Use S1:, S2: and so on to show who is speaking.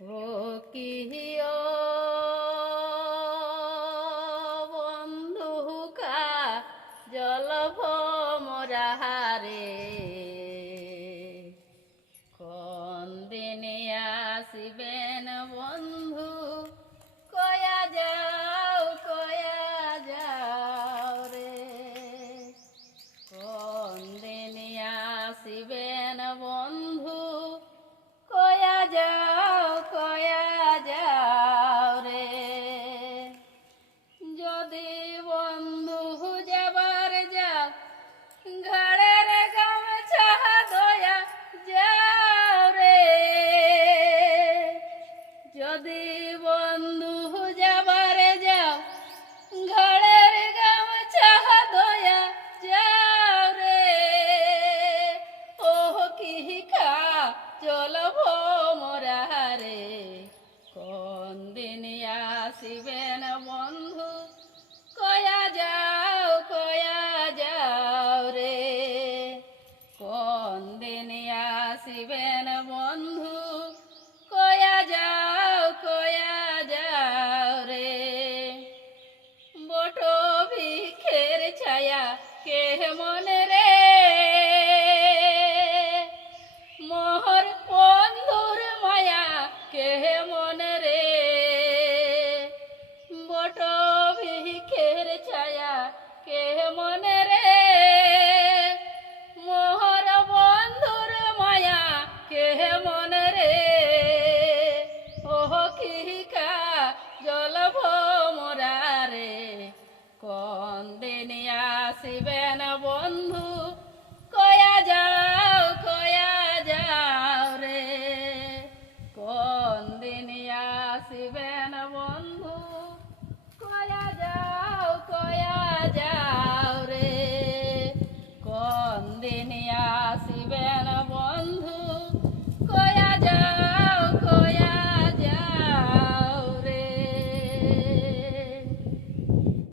S1: কিহিও বন্ধুকা জলভ মোরাহারে কোন দিনে বন্ধু কে মন রে? মোহর বন্ধুর মায়া কে মন রে? বট ভিখের ছায়া কে মন